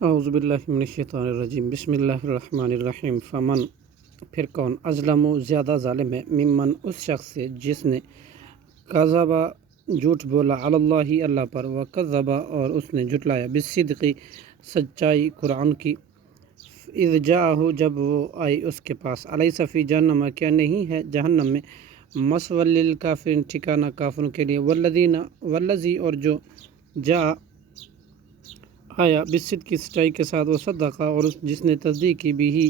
اعوذ باللہ من الشیطان الرجیم بسم اللہ الرحمن الرحیم فمن پھر کون اظلم زیادہ ظالم ہے ممن اس شخص سے جس نے کذبا جھوٹ بولا علی اللہ اللہ پر وکذب اور اس نے جھٹلایا بالصدق سچائی قرآن کی اذ جاءہ جب وہ آئی اس کے پاس الیس فی جہنم کیا نہیں ہے جہنم میں مثوی للکافرین ٹھکانہ کافروں کے لیے والذی اور جو جاء آیا بالصدق کی سچائی کے ساتھ وہ صدقہ اور جس نے تصدیق کی بھی ہی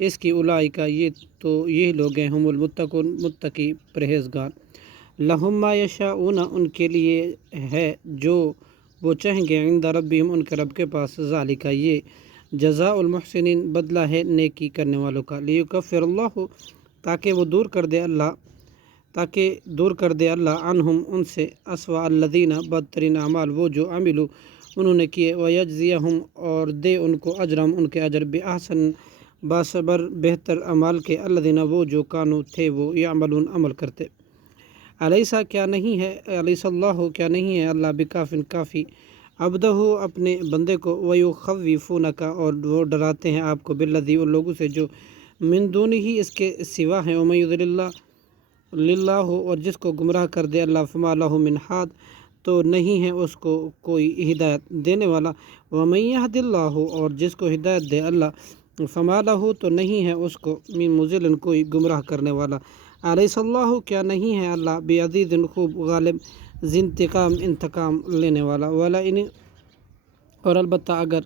اس کی اولئک یہ لوگ ہیں ہم المتقون متقی پرہیزگار لہم ما یشاؤون ان کے لیے ہے جو وہ چاہیں گے عند ربہم ان کے رب کے پاس ذالک یہ جزاء المحسنین بدلہ ہے نیکی کرنے والوں کا لیکفر اللہ تاکہ دور کر دے اللہ عنہم ان سے اسوأ الذین بدترین اعمال وہ جو عملوا انہوں نے کیے ویجزیہم اور دے ان کو اجرم ان کے اجر بأحسن باصبر بہتر اعمال کے الذین وہ جو کانوا تھے وہ یعملون عمل کرتے الیسا کیا نہیں ہے الیس اللہ کیا نہیں ہے اللہ بکافٍ کافی عبدہ اپنے بندے کو ویخوفونک اور وہ ڈراتے ہیں آپ کو بالذی ان لوگوں سے جو من دونہ ہی اس کے سوا ہیں ومن یضلل اللہ اور جس کو گمراہ کر دے اللہ فما لہ من ہاد تو نہیں ہے اس کو کوئی ہدایت دینے والا ومن یہد اللہ اور جس کو ہدایت دے اللہ فما لہ تو نہیں ہے اس کو من مضل کوئی گمراہ کرنے والا الیس اللہ کیا نہیں ہے اللہ بعزیز خوب غالب ذی انتقام لینے والا اور البتہ اگر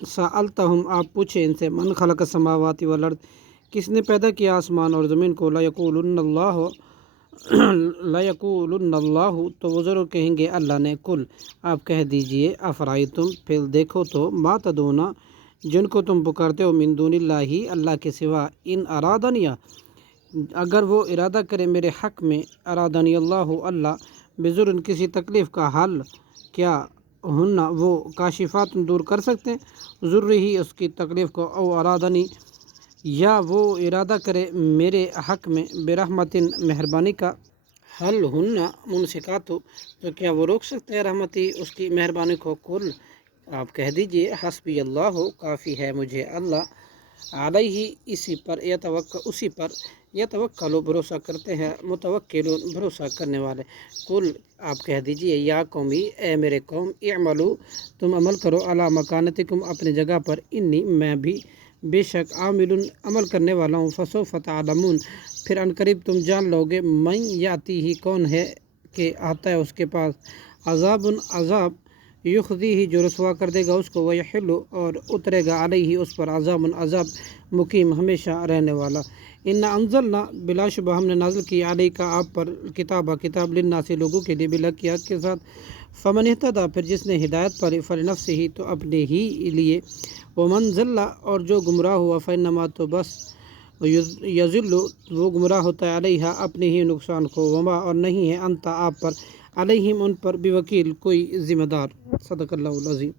سألتہم آپ پوچھیں ان سے من خلق السماوات والارض کس نے پیدا کیا آسمان اور زمین کو لیقولن اللہ تو وہ ضرور کہیں گے اللہ نے کل آپ کہہ دیجئے افرائیتم پھر دیکھو تو ما تدعون جن کو تم پکارتے ہو من دون اللہ اللہ کے سوا ان ارادنیا اگر وہ ارادہ کرے میرے حق میں ارادنی اللہ بضر کسی تکلیف کا حل کیا ہن وہ کاشفات دور کر سکتے ہیں ضر ہی اس کی تکلیف کو او ارادنی یا وہ ارادہ کرے میرے حق میں برحمت مہربانی کا حل ہن ممسکات ہو تو کیا وہ روک سکتے ہیں رحمتی اس کی مہربانی کو کل آپ کہہ دیجئے حسبی اللہ کافی ہے مجھے اللہ علیہ اسی پر یتوکل بھروسہ کرتے ہیں متوکلون بھروسہ کرنے والے کل آپ کہہ دیجئے یا قومی اے میرے قوم اعملوا تم عمل کرو علی مکانتکم اپنے جگہ پر انی میں بھی بے شک عامل عمل کرنے والا ہوں فسوف تعلمون پھر عنقریب تم جان لو گے من یاتی ہی کون ہے کہ آتا ہے اس کے پاس عذاب یخزی ہی جو رسوا کر دے گا اس کو ویحل اور اترے گا علیہ اس پر عذاب مقیم ہمیشہ رہنے والا انا انزلنا بلا شبہ ہم نے نازل کی علیہ کا آپ پر کتاب للناس لوگوں کے لیے بالحق کی حق کے ساتھ فمن اہتدی پھر جس نے ہدایت پر فلنفسہ ہی تو اپنے ہی لیے ومن ضل اور جو گمراہ ہوا فانما تو بس یضل وہ گمراہ ہوتا ہے علیہا اپنے ہی نقصان کو وما اور نہیں ہے انت آپ پر علیہم ان پر بوکیل کوئی ذمہ دار صدق اللہ العظیم.